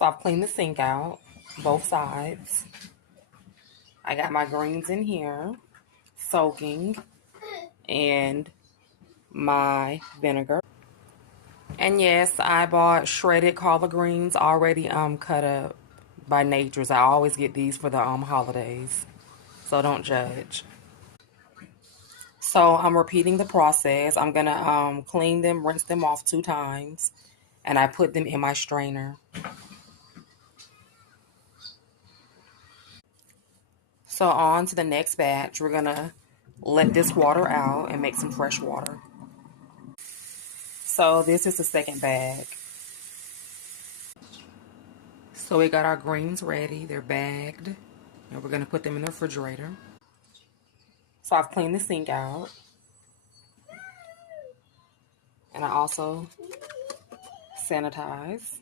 So I've cleaned the sink out, both sides. I got my greens in here, soaking, and my vinegar. And yes, I bought shredded collard greens already cut up by Nature's. I always get these for the holidays, so don't judge. So I'm repeating the process. I'm gonna clean them, rinse them off 2 times, and I put them in my strainer. So on to the next batch. We're gonna let this water out and make some fresh water. So this is the second bag. So we got our greens ready. They're bagged, and we're gonna put them in the refrigerator. So I've cleaned the sink out, and I also sanitize.